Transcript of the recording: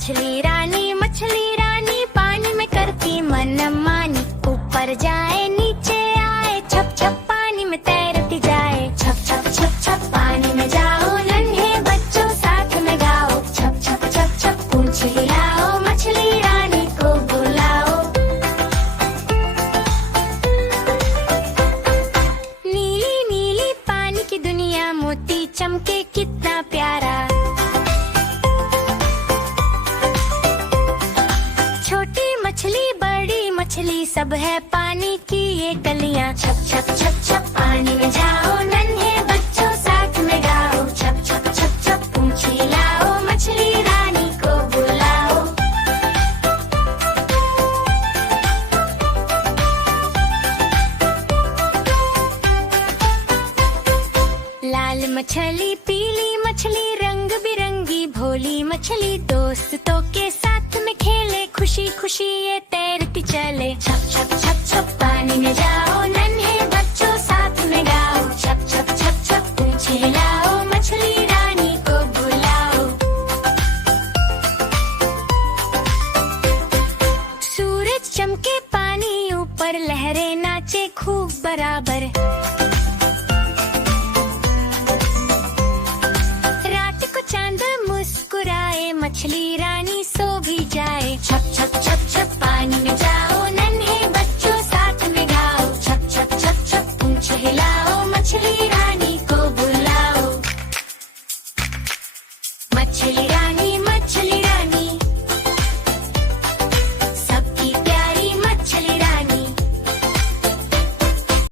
मछली रानी पानी में करती मनमानी, ऊपर जाए नीचे आए, छप छप पानी में तैरती जाए। छप छप छप छप पानी में जाओ, नन्हे बच्चों साथ में गाओ। छप छप छप छप पूंछ हिलाओ, मछली रानी को बुलाओ। नीली नीली पानी की दुनिया, मोती चमके कितना प्यारा। छोटी मछली बड़ी मछली, सब है पानी की ये कलियां। छप छप छप छप पानी में जाओ, नन्हे बच्चों साथ में गाओ। छप छप छप छप पूंछ हिलाओ, मछली रानी को बुलाओ। लाल मछली पीली मछली, रंग बिरंगी भोली मछली, दोस्तों के साथ में खेले, खुशी खुशी ये तैरती चले। छप छप छप छप पानी में जाओ, नन्हे बच्चों साथ में गाओ। छप छप छप छप पूंछ हिलाओ, मछली रानी को बुलाओ। सूरज चमके पानी ऊपर, लहरें नाचे खूब बराबर।